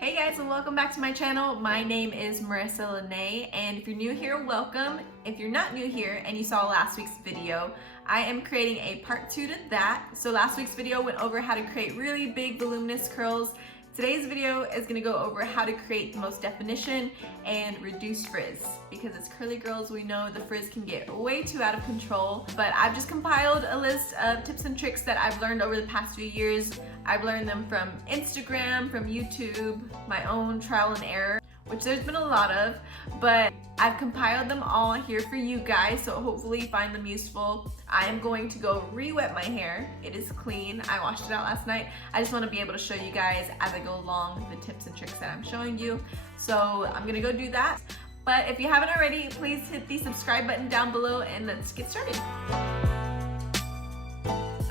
Hey guys, and welcome back to my channel. My name is Marissa Lene, and if you're new here, welcome. If you're not new here and you saw last week's video, I am creating a part 2 to that. So last week's video went over how to create really big voluminous curls. Today's video is going to go over how to create the most definition and reduce frizz. Because as curly girls, we know the frizz can get way too out of control. But I've just compiled a list of tips and tricks that I've learned over the past few years. I've learned them from Instagram, from YouTube, my own trial and error, which there's been a lot of, but I've compiled them all here for you guys, so hopefully you find them useful. I am going to go re-wet my hair. It is clean. I washed it out last night. I just want to be able to show you guys as I go along the tips and tricks that I'm showing you. So I'm gonna go do that. But if you haven't already, please hit the subscribe button down below and let's get started.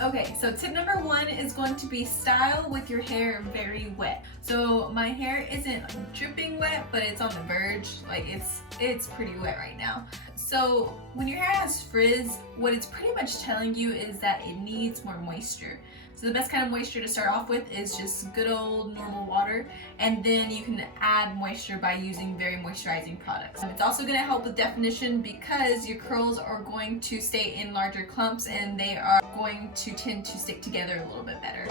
Okay, so tip number 1 is going to be style with your hair very wet. So my hair isn't dripping wet, but it's on the verge. Like it's pretty wet right now. So when your hair has frizz, what it's pretty much telling you is that it needs more moisture. So the best kind of moisture to start off with is just good old normal water, and then you can add moisture by using very moisturizing products. It's also going to help with definition because your curls are going to stay in larger clumps and they are going to tend to stick together a little bit better.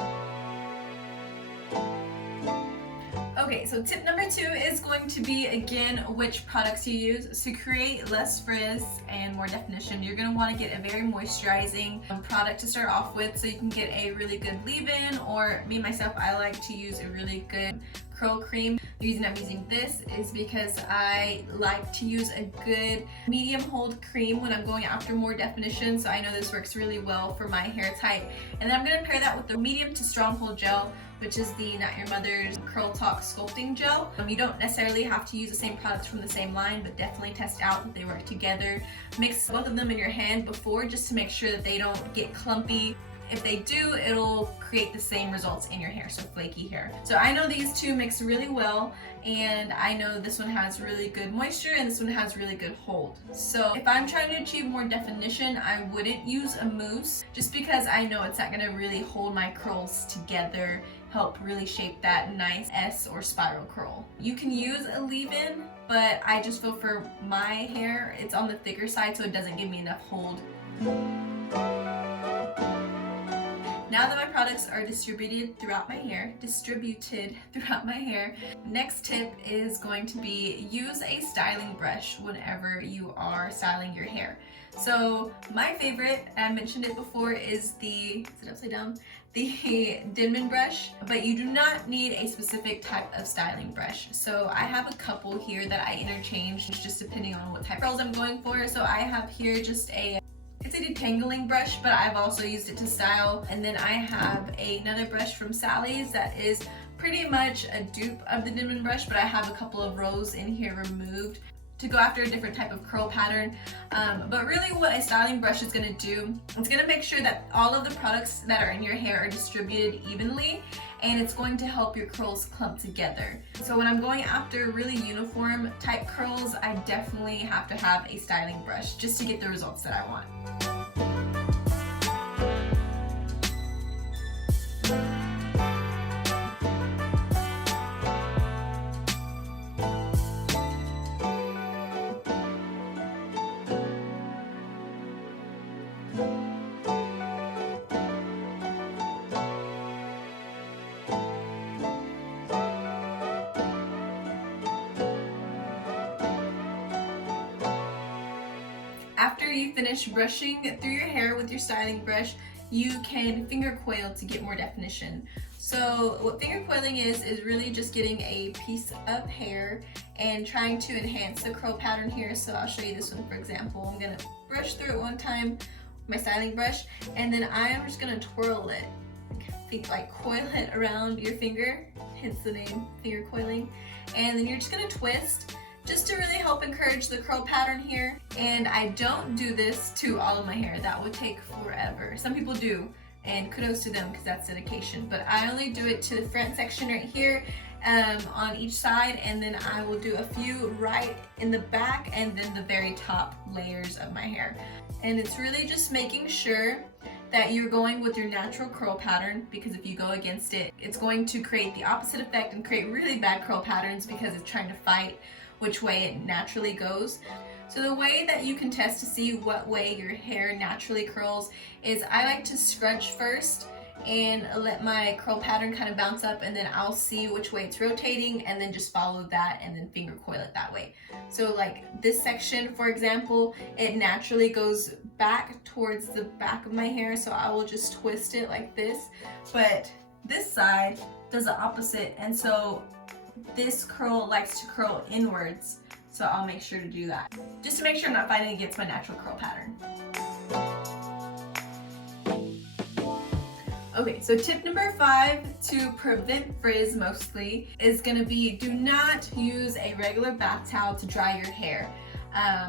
Okay, so tip number 2 is going to be, again, which products you use. To create less frizz and more definition, you're going to want to get a very moisturizing product to start off with so you can get a really good leave-in, or me, myself, I like to use a really good curl cream. The reason I'm using this is because I like to use a good medium hold cream when I'm going after more definition, so I know this works really well for my hair type. And then I'm going to pair that with the medium to strong hold gel, which is the Not Your Mother's Curl Talk Sculpting Gel. You don't necessarily have to use the same products from the same line, but definitely test out that they work together. Mix both of them in your hand before just to make sure that they don't get clumpy. If they do, it'll create the same results in your hair, so flaky hair. So I know these two mix really well, and I know this one has really good moisture and this one has really good hold. So if I'm trying to achieve more definition, I wouldn't use a mousse, just because I know it's not gonna really hold my curls together, help really shape that nice S or spiral curl. You can use a leave-in, but I just feel for my hair, it's on the thicker side, so it doesn't give me enough hold. Now that my products are distributed throughout my hair, next tip is going to be use a styling brush whenever you are styling your hair. So my favorite, I mentioned it before, is the Denman brush, but you do not need a specific type of styling brush. So I have a couple here that I interchange just depending on what type of curls I'm going for. So I have here just it's a detangling brush, but I've also used it to style. And then I have another brush from Sally's that is pretty much a dupe of the Denman brush, but I have a couple of rows in here removed to go after a different type of curl pattern. But really what a styling brush is gonna do, it's gonna make sure that all of the products that are in your hair are distributed evenly, and it's going to help your curls clump together. So when I'm going after really uniform type curls, I definitely have to have a styling brush just to get the results that I want. After you finish brushing through your hair with your styling brush, you can finger coil to get more definition. So what finger coiling is really just getting a piece of hair and trying to enhance the curl pattern here. So I'll show you this one, for example. I'm gonna brush through it one time with my styling brush, and then I am just gonna twirl it, like coil it around your finger, hence the name finger coiling. And then you're just gonna twist, just to really help encourage the curl pattern here. And I don't do this to all of my hair. That would take forever. Some people do, and kudos to them because that's dedication. But I only do it to the front section right here on each side, and then I will do a few right in the back and then the very top layers of my hair. And it's really just making sure that you're going with your natural curl pattern, because if you go against it, it's going to create the opposite effect and create really bad curl patterns because it's trying to fight which way it naturally goes. So the way that you can test to see what way your hair naturally curls is I like to scrunch first and let my curl pattern kind of bounce up, and then I'll see which way it's rotating and then just follow that and then finger coil it that way. So like this section, for example, it naturally goes back towards the back of my hair, so I will just twist it like this. But this side does the opposite, and so this curl likes to curl inwards. So I'll make sure to do that, just to make sure I'm not fighting against my natural curl pattern. Okay, so tip number 5 to prevent frizz mostly is gonna be, do not use a regular bath towel to dry your hair.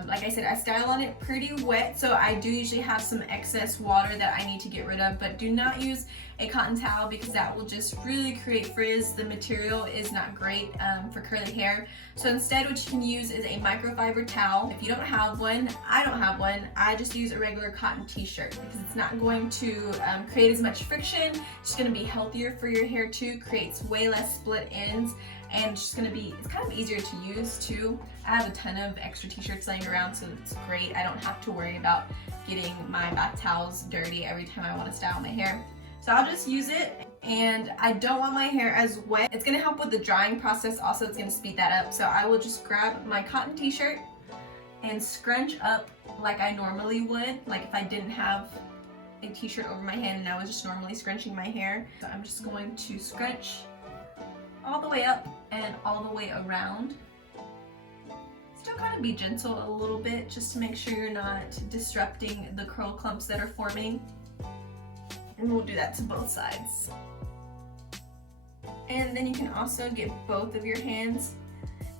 Like I said, I style on it pretty wet, so I do usually have some excess water that I need to get rid of, but do not use a cotton towel because that will just really create frizz. The material is not great for curly hair. So instead what you can use is a microfiber towel. If you don't have one, I don't have one, I just use a regular cotton t-shirt because it's not going to create as much friction. It's going to be healthier for your hair too, creates way less split ends, and it's just gonna be, it's kind of easier to use too. I have a ton of extra t-shirts laying around, so it's great. I don't have to worry about getting my bath towels dirty every time I want to style my hair. So I'll just use it, and I don't want my hair as wet. It's gonna help with the drying process also, it's gonna speed that up. So I will just grab my cotton t-shirt and scrunch up like I normally would, like if I didn't have a t-shirt over my head and I was just normally scrunching my hair. So I'm just going to scrunch all the way up and all the way around. Still kind of be gentle a little bit just to make sure you're not disrupting the curl clumps that are forming. And we'll do that to both sides. And then you can also get both of your hands.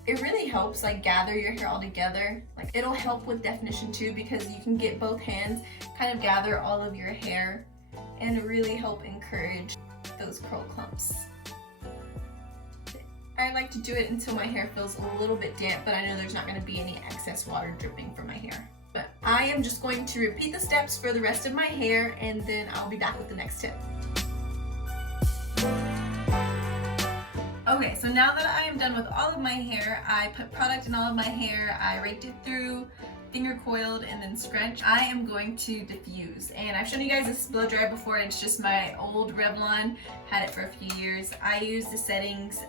It really helps like gather your hair all together. Like it'll help with definition too, because you can get both hands, kind of gather all of your hair and really help encourage those curl clumps. I like to do it until my hair feels a little bit damp, but I know there's not going to be any excess water dripping from my hair. But I am just going to repeat the steps for the rest of my hair, and then I'll be back with the next tip. Okay, so now that I am done with all of my hair, I put product in all of my hair, I raked it through, finger coiled, and then scrunch. I am going to diffuse, and I've shown you guys this blow dryer before. It's just my old Revlon, had it for a few years. I use the settings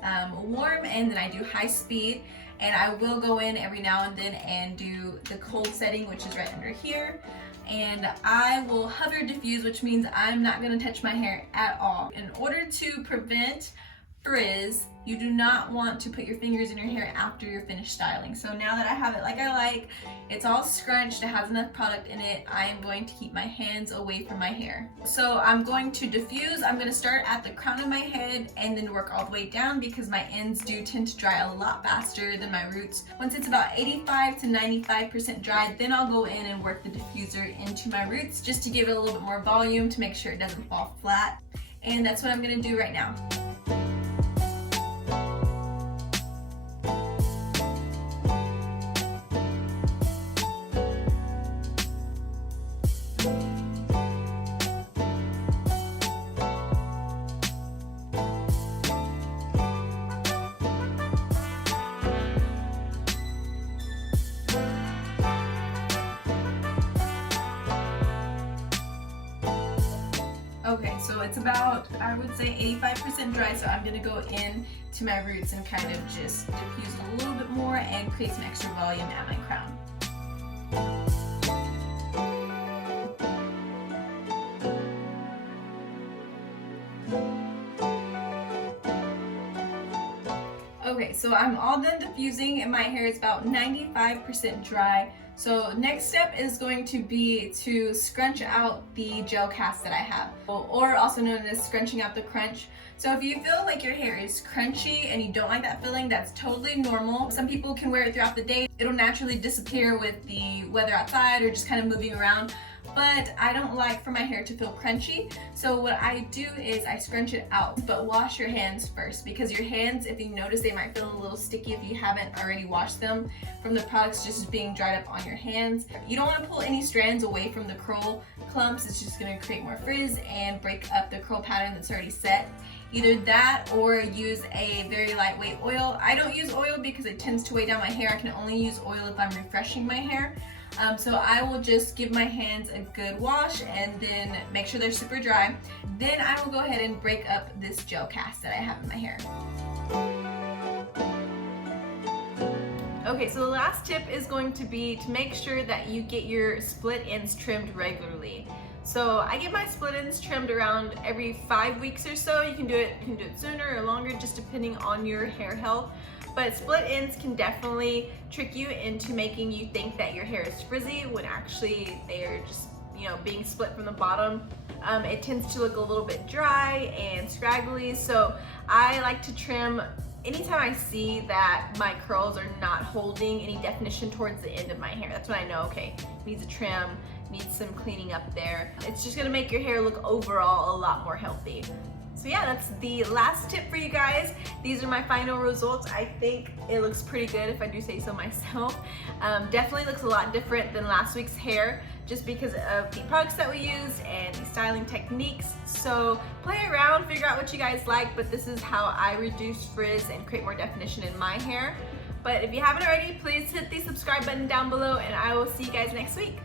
warm, and then I do high speed, and I will go in every now and then and do the cold setting, which is right under here. And I will hover diffuse, which means I'm not going to touch my hair at all. In order to prevent frizz, you do not want to put your fingers in your hair after you're finished styling. So now that I have it like I like, it's all scrunched, it has enough product in it, I am going to keep my hands away from my hair. So I'm going to diffuse. I'm going to start at the crown of my head and then work all the way down because my ends do tend to dry a lot faster than my roots. Once it's about 85 to 95% dry, then I'll go in and work the diffuser into my roots just to give it a little bit more volume to make sure it doesn't fall flat. And that's what I'm going to do right now. Okay, so it's about, I would say 85% dry, so I'm going to go in to my roots and kind of just diffuse a little bit more and create some extra volume at my crown. Okay, so I'm all done diffusing and my hair is about 95% dry. So next step is going to be to scrunch out the gel cast that I have, or also known as scrunching out the crunch. So if you feel like your hair is crunchy and you don't like that feeling, that's totally normal. Some people can wear it throughout the day. It'll naturally disappear with the weather outside or just kind of moving around. but I don't like for my hair to feel crunchy. So what I do is I scrunch it out, but wash your hands first, because your hands, if you notice, they might feel a little sticky if you haven't already washed them from the products just being dried up on your hands. You don't want to pull any strands away from the curl clumps. It's just going to create more frizz and break up the curl pattern that's already set. Either that or use a very lightweight oil. I don't use oil because it tends to weigh down my hair. I can only use oil if I'm refreshing my hair. So I will just give my hands a good wash and then make sure they're super dry. Then I will go ahead and break up this gel cast that I have in my hair. Okay, so the last tip is going to be to make sure that you get your split ends trimmed regularly. So I get my split ends trimmed around every 5 weeks or so. You can do it sooner or longer, just depending on your hair health. But split ends can definitely trick you into making you think that your hair is frizzy when actually they are just, being split from the bottom. It tends to look a little bit dry and scraggly. So I like to trim anytime I see that my curls are not holding any definition towards the end of my hair. That's when I know, okay, needs a trim, needs some cleaning up there. It's just gonna make your hair look overall a lot more healthy. So yeah, that's the last tip for you guys. These are my final results. I think it looks pretty good, if I do say so myself. Definitely looks a lot different than last week's hair, just because of the products that we used and the styling techniques. So play around, figure out what you guys like, but this is how I reduce frizz and create more definition in my hair. But if you haven't already, please hit the subscribe button down below, and I will see you guys next week.